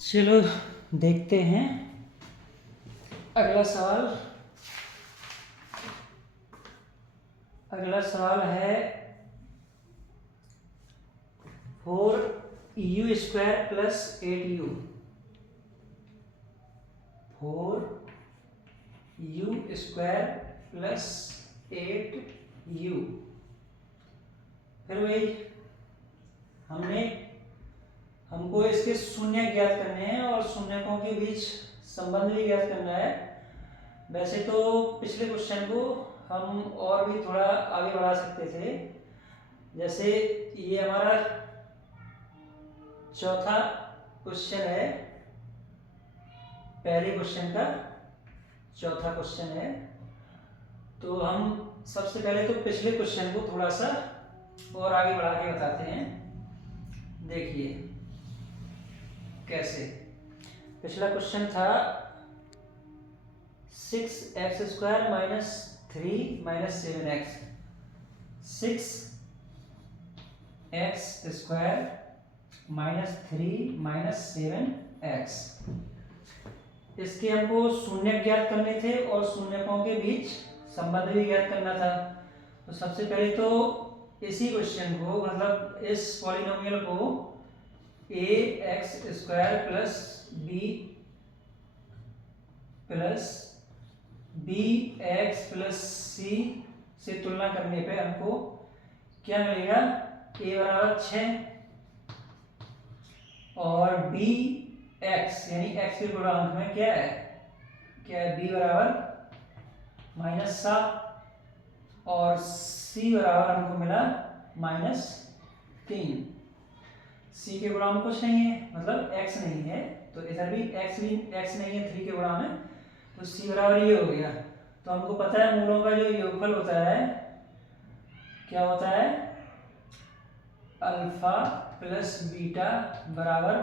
चलो देखते हैं अगला सवाल। अगला सवाल है 4u² plus 8u। 4u² plus 8u। फिर वही हमको इसके शून्य ज्ञात करने हैं और शून्यकों के बीच संबंध भी ज्ञात करना है। वैसे तो पिछले क्वेश्चन को हम और भी थोड़ा आगे बढ़ा सकते थे। जैसे ये हमारा चौथा क्वेश्चन है, पहले क्वेश्चन का चौथा क्वेश्चन है। तो हम सबसे पहले तो पिछले क्वेश्चन को थोड़ा सा और आगे बढ़ा के बताते हैं। देखिए कैसे। पिछला क्वेश्चन था 6x² minus 3 minus 7x। 6x² minus 3 minus 7x। इसके हमको शून्य ज्ञात करने थे और शून्यकों के बीच संबंध भी ज्ञात करना था। तो सबसे पहले तो इसी क्वेश्चन को, मतलब इस पॉलिनोमियल को ax² plus bx plus c से तुलना करने पे हमको क्या मिलेगा? a बराबर 6 और bx यानी x के गुणांक में क्या है b बराबर -7 और c बराबर हमको मिला -3। c के गुणांक कुछ नहीं है, मतलब x नहीं है, तो इधर भी x नहीं है 3 के गुणांक में, तो c बराबर ये हो गया। तो हमको पता है मूलों का जो योगफल होता है क्या होता है? अल्फा प्लस बीटा बराबर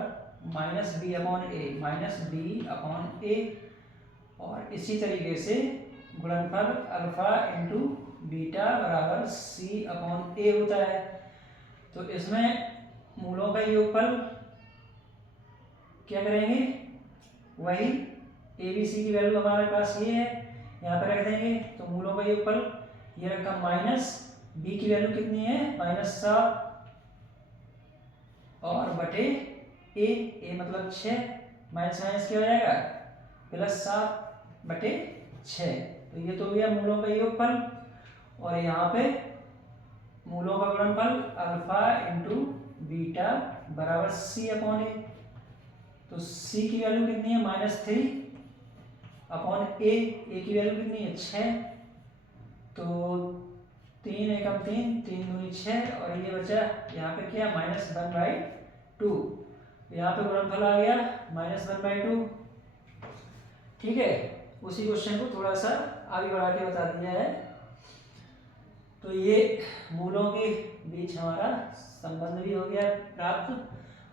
-b/a। और इसी तरीके से गुणनफल अल्फा इंटू बीटा बराबर c/a होता है। तो इसमें मूलों का योगफल क्या करेंगे? वही ए बी सी की वैल्यू हमारे पास ये है, यहाँ पर रख देंगे। तो मूलों का योगफल ये रखा माइनस बी की वैल्यू कितनी है? -7 और बटे ए मतलब 6, माइनस माइनस क्या हो जाएगा? +7 बटे 6। तो ये तो हो गया मूलों का योगफल। और यहाँ पे मूलों का गुणनफल अल्फा इंटू बीटा बराबर c/a। तो c की वैल्यू कितनी है? -3/a। की वैल्यू कितनी है? 6। तो 3 एकम 3, 3 दूनी 6 और ये बचा यहाँ पे क्या? -1/2। यहाँ पे गुणनफल आ गया -1/2। ठीक है, उसी क्वेश्चन को थोड़ा सा आगे बढ़ा के बता दिया है। तो ये मूलों के बीच हमारा संबंध भी हो गया प्राप्त।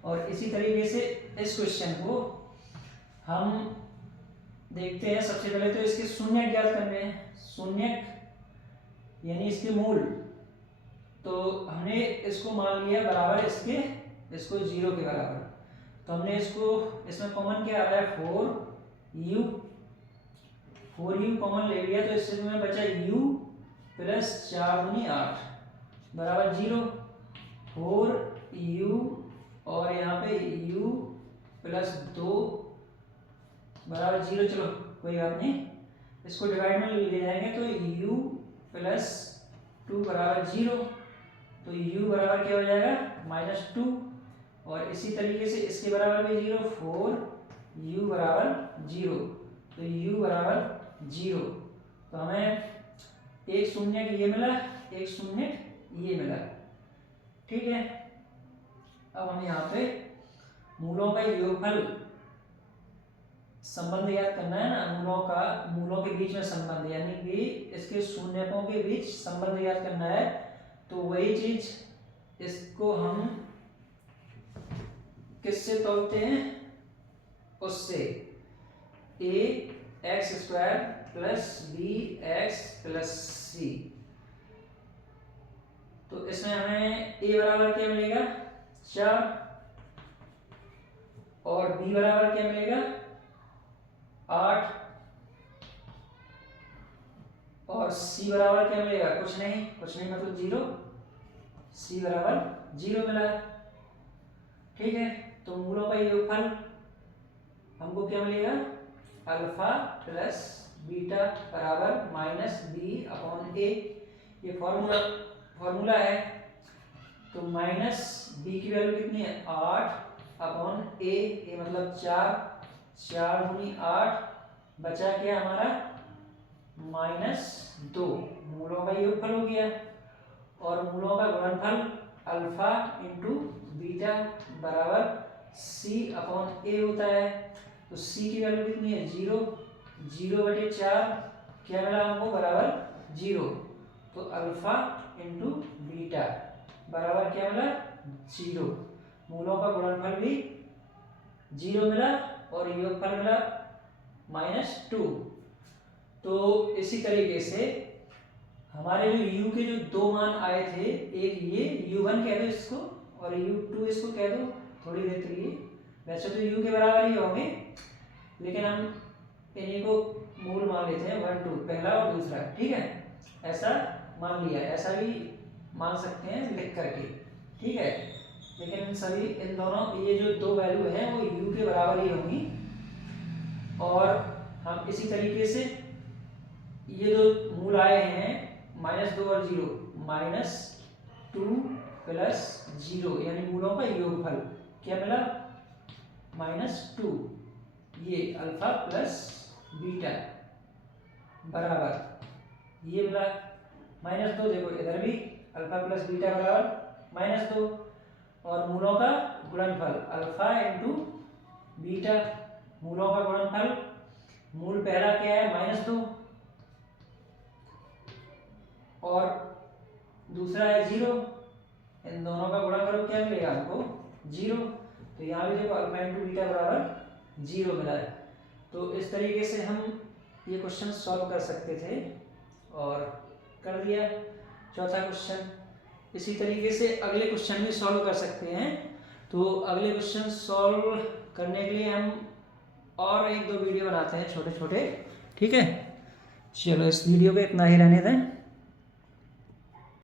और इसी तरीके से इस क्वेश्चन को हम देखते हैं। सबसे पहले तो इसके शून्य ज्ञात करने हैं। शून्य यानी इसके मूल। तो हमने इसको मान लिया बराबर इसको 0 के बराबर। तो हमने इसमें कॉमन क्या आ रहा है? 4u कॉमन ले लिया, तो इससे में बचा u प्लस 4 दूनी 8 बराबर 0। 4u और यहाँ पे u प्लस 2 बराबर 0। चलो कोई बात नहीं, इसको डिवाइड में ले जाएंगे तो u प्लस 2 बराबर 0। तो u बराबर क्या हो जाएगा? -2। और इसी तरीके से इसके बराबर भी 0, 4u बराबर 0। तो u बराबर 0। तो हमें एक शून्य ये मिला, एक शून्य ये मिला। ठीक है, अब हम यहाँ पे मूलों का योगफल संबंध याद करना है ना। मूलों के बीच में संबंध, यानी कि इसके शून्यकों के बीच संबंध याद करना है। तो वही चीज इसको हम किससे तोलते हैं? उससे ax² plus bx plus c। तो इसमें हमें a बराबर क्या मिलेगा? 4 और b बराबर क्या मिलेगा 8 और c बराबर क्या मिलेगा कुछ नहीं मतलब 0, c बराबर 0 मिला। ठीक है, तो मूलों का योगफल हमको क्या मिलेगा अल्फा प्लस बीटा बराबर माइनस बी अपॉन ए। ये फॉर्मूला है। तो माइनस बी की वैल्यू कितनी है 8 अपॉन ए मतलब 4 दूनी 8 बचा क्या हमारा -2। मूलों का योगफल हो गया और मूलों का गुणनफल अल्फा इंटू बीटा बराबर सी अपॉन ए होता है। तो सी की वैल्यू कितनी है 0/4 क्या मिला हमको बराबर 0। तो अल्फा इंटू बीटा बराबर क्या मिला 0। मूलों का गुणनफल भी 0 मिला और योगफल मिला -2। तो इसी तरीके से हमारे जो u के जो दो मान आए थे, एक ये u1 कह दो इसको और u2 इसको कह दो थोड़ी देर के लिए। वैसे तो u के बराबर ही होंगे लेकिन हम इन्हीं को मूल मान लेते हैं 1 2 पहला और दूसरा। ठीक है, ऐसा मान लिया, ऐसा भी मान सकते हैं लिख करके। ठीक है, लेकिन सभी इन दोनों ये जो दो वैल्यू हैं वो u के बराबर ही होंगी। और हम इसी तरीके से ये जो मूल आए हैं -2 और 0 -2 प्लस 0 यानी मूलों का योगफल क्या मिला -2। ये अल्फा प्लस बीटा बराबर ये मिला -2। देखो इधर भी अल्फा प्लस बीटा बराबर -2 और मूलों का गुणनफल अल्फा इंटू बीटा। मूलों का गुणनफल मूल पहला क्या है -2 और दूसरा है 0। इन दोनों का गुणा करो क्या मिलेगा हमको 0। तो यहाँ भी देखो अल्फा इंटू बीटा बराबर 0 मिला है। तो इस तरीके से हम ये क्वेश्चन सॉल्व कर सकते थे और कर दिया चौथा क्वेश्चन। इसी तरीके से अगले क्वेश्चन भी सॉल्व कर सकते हैं। तो अगले क्वेश्चन सॉल्व करने के लिए हम और 1-2 वीडियो बनाते हैं छोटे छोटे। ठीक है, चलो इस वीडियो पे इतना ही रहने दें।